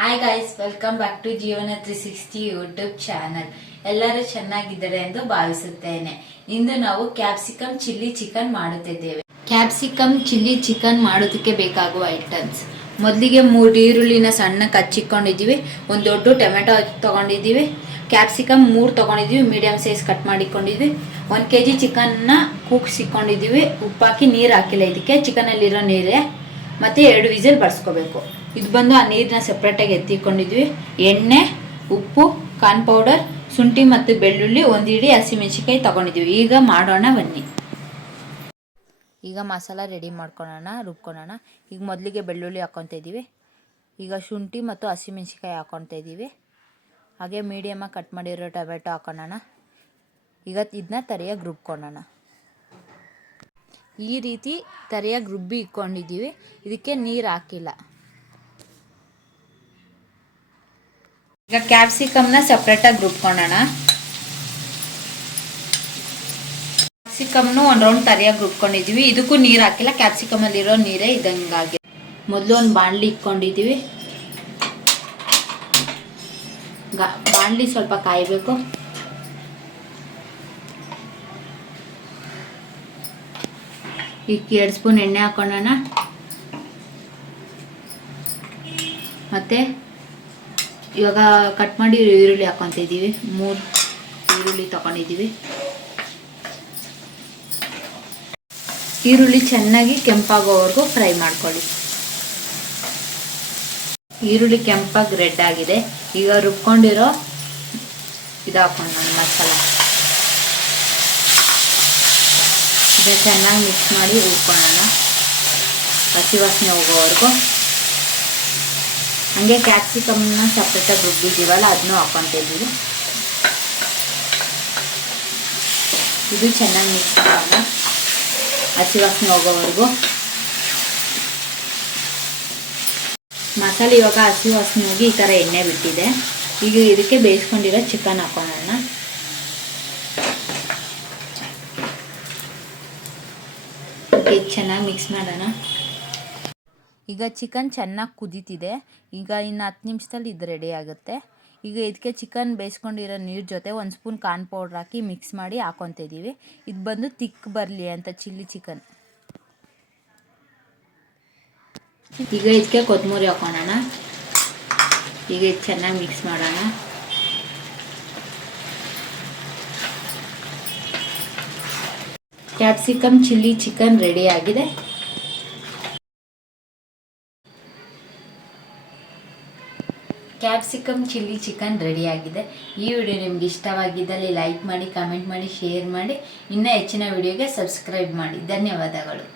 Hi guys, welcome back to Jeevana 360 YouTube channel. ಎಲ್ಲರೂ ಚೆನ್ನಾಗಿದ್ದಾರೆ ಎಂದು ಭಾವಿಸುತ್ತೇನೆ. ಇಂದು ನಾವು ಕ್ಯಾಪ್ಸಿಕಮ್ ಚಿಲ್ಲಿ ಚಿಕನ್ ಮಾಡುತ್ತಿದ್ದೇವೆ. ಕ್ಯಾಪ್ಸಿಕಮ್ ಚಿಲ್ಲಿ ಚಿಕನ್ ಮಾಡೋದಕ್ಕೆ ಬೇಕಾಗುವ ಐಟಮ್ಸ್: ಮೊದಲಿಗೆ 3 ಈರುಳ್ಳಿನ ಸಣ್ಣಕ್ಕೆ ಹಚ್ಚಿಕೊಂಡಿದ್ದೀವಿ. ಒಂದು ದೊಡ್ಡ ಟೊಮೆಟೊ ತಗೊಂಡಿದ್ದೀವಿ. ಕ್ಯಾಪ್ಸಿಕಮ್ 3 ತಗೊಂಡಿದ್ದೀವಿ, ಮೀಡಿಯಂ ಸೈಜ್ ಕಟ್ ಮಾಡಿಕೊಂಡಿದ್ವಿ. 1 kg ಚಿಕನ್ನ ಕೂಗಿಸಿಕೊಂಡಿದ್ದೀವಿ. ಉಪ್ಪಾಕಿ ನೀರು ಹಾಕಿಲ್ಲ, ಇದಕ್ಕೆ ಚಿಕನಲ್ಲಿರೋ ನೀರೇ. ಮತ್ತು 2 ವಿಸಿಲ್ ಬಡಿಸ್ಕೋಬೇಕು. ಇದು ಬಂದು ಆ ನೀರನ್ನ ಸಪ್ರೇಟಾಗಿ ಎತ್ತಿಕೊಂಡಿದ್ವಿ. ಎಣ್ಣೆ, ಉಪ್ಪು, ಕಾರ್ನ್ ಪೌಡರ್, ಶುಂಠಿ ಮತ್ತು ಬೆಳ್ಳುಳ್ಳಿ, 1 ಹಿಡಿ ಹಸಿಮೆಣಸಿಕಾಯಿ ತಗೊಂಡಿದ್ವಿ. ಈಗ ಮಾಡೋಣ ಬನ್ನಿ. ಈಗ ಮಸಾಲ ರೆಡಿ ಮಾಡ್ಕೊಳ್ಳೋಣ, ರುಬ್ಕೊಳ್ಳೋಣ. ಈಗ ಮೊದಲಿಗೆ ಬೆಳ್ಳುಳ್ಳಿ ಹಾಕ್ಕೊತಾ ಇದ್ದೀವಿ. ಈಗ ಶುಂಠಿ ಮತ್ತು ಹಸಿಮೆಣಸಿಕಾಯಿ ಹಾಕ್ಕೊತಾ ಇದ್ದೀವಿ. ಹಾಗೆ ಮೀಡಿಯಮಾಗಿ ಕಟ್ ಮಾಡಿರೋ ಟೊಮೆಟೊ ಹಾಕೊಳ್ಳೋಣ. ಈಗ ಇದನ್ನ ತರಿಯಾಗಿ ರುಬ್ಕೊಳ್ಳೋಣ. ಈ ರೀತಿ ತರಿಯಾಗಿ ರುಬ್ಬಿ ಇಟ್ಕೊಂಡಿದ್ದೀವಿ. ಇದಕ್ಕೆ ನೀರು ಹಾಕಿಲ್ಲ. ಈಗ ಕ್ಯಾಪ್ಸಿಕಮ್ನ ಸಪ್ರೇಟಾಗಿ ರುಬ್ಕೊಳ್ಳೋಣ. ಕ್ಯಾಪ್ಸಿಕಮ್ನು ಒಂದು ರೌಂಡ್ ತರಿಯಾಗಿ ರುಬ್ಕೊಂಡಿದ್ದೀವಿ. ಇದಕ್ಕೂ ನೀರು ಹಾಕಿಲ್ಲ, ಕ್ಯಾಪ್ಸಿಕಮಲ್ಲಿರೋ ನೀರೇ ಇದಂಗಾಗಿ. ಮೊದಲು ಒಂದು ಬಾಣಲಿ ಇಟ್ಕೊಂಡಿದ್ದೀವಿ. ಬಾಣಲಿ ಸ್ವಲ್ಪ ಕಾಯಬೇಕು. ಈಗ 2 ಸ್ಪೂನ್ ಎಣ್ಣೆ ಹಾಕೊಳ್ಳೋಣ. ಮತ್ತು ಇವಾಗ ಕಟ್ ಮಾಡಿ ಈರುಳ್ಳಿ ಹಾಕ್ಕೊತ ಇದ್ದೀವಿ. 3 ಈರುಳ್ಳಿ ತಗೊಂಡಿದ್ದೀವಿ. ಈರುಳ್ಳಿ ಚೆನ್ನಾಗಿ ಕೆಂಪಾಗೋವರೆಗೂ ಫ್ರೈ ಮಾಡ್ಕೊಳ್ಳಿ. ಈರುಳ್ಳಿ ಕೆಂಪಾಗಿ ರೆಡ್ ಆಗಿದೆ. ಈಗ ರುಬ್ಕೊಂಡಿರೋ ಇದು ಹಾಕೊಂಡು ಮಸಾಲ ಇದನ್ನು ಚೆನ್ನಾಗಿ ಮಿಕ್ಸ್ ಮಾಡಿ ಹುರ್ಕೊಳ್ಳೋಣ, ಹಸಿ ವಾಸನೆ ಹೋಗೋವರೆಗೂ. ಹಂಗೆ ಕ್ಯಾಪ್ಸಿಕಮ್ನ ಸಪ್ರೇಟಾಗಿ ರುಬ್ಬಿದ್ದೀವಲ್ಲ, ಅದನ್ನೂ ಹಾಕ್ಕೊತಾ ಇದ್ದೀವಿ. ಇದು ಚೆನ್ನಾಗಿ ಮಿಕ್ಸ್ ಮಾಡೋಣ, ಹಸಿ ವಾಸನೆ ಹೋಗೋವರೆಗೂ. ಮಸಾಲೆ ಇವಾಗ ಹಸಿ ವಾಸನೆ ಹೋಗಿ ಈ ಥರ ಎಣ್ಣೆ ಬಿಟ್ಟಿದೆ. ಈಗ ಇದಕ್ಕೆ ಬೇಯಿಸ್ಕೊಂಡಿರೋ ಚಿಕನ್ ಹಾಕೊಳ್ಳೋಣ. ಚೆನ್ನಾಗಿ ಮಿಕ್ಸ್ ಮಾಡೋಣ. ಈಗ ಚಿಕನ್ ಚೆನ್ನಾಗಿ ಕುದೀತಿದೆ. ಈಗ ಇನ್ನು 10 ನಿಮಿಷದಲ್ಲಿ ಇದು ರೆಡಿ ಆಗುತ್ತೆ. ಈಗ ಇದಕ್ಕೆ ಚಿಕನ್ ಬೇಯಿಸ್ಕೊಂಡಿರೋ ನೀರು ಜೊತೆ 1 ಸ್ಪೂನ್ ಕಾರ್ನ್ ಪೌಡ್ರ್ ಹಾಕಿ ಮಿಕ್ಸ್ ಮಾಡಿ ಹಾಕ್ಕೊತ ಇದ್ದೀವಿ. ಇದು ಬಂದು ತಿಕ್ ಬರಲಿ ಅಂತ ಚಿಲ್ಲಿ ಚಿಕನ್. ಈಗ ಇದಕ್ಕೆ ಕೊತ್ತಂಬರಿ ಹಾಕೋಣ. ಈಗ ಇದು ಚೆನ್ನಾಗಿ ಮಿಕ್ಸ್ ಮಾಡೋಣ. ಕ್ಯಾಪ್ಸಿಕಮ್ ಚಿಲ್ಲಿ ಚಿಕನ್ ರೆಡಿ ಆಗಿದೆ. ಕ್ಯಾಪ್ಸಿಕಮ್ ಚಿಲ್ಲಿ ಚಿಕನ್ ರೆಡಿಯಾಗಿದೆ. ಈ ವಿಡಿಯೋ ನಿಮ್ಗೆ ಇಷ್ಟವಾಗಿದ್ದಲ್ಲಿ ಲೈಕ್ ಮಾಡಿ, ಕಮೆಂಟ್ ಮಾಡಿ, ಶೇರ್ ಮಾಡಿ. ಇನ್ನೂ ಹೆಚ್ಚಿನ ವಿಡಿಯೋಗೆ ಸಬ್ಸ್ಕ್ರೈಬ್ ಮಾಡಿ. ಧನ್ಯವಾದಗಳು.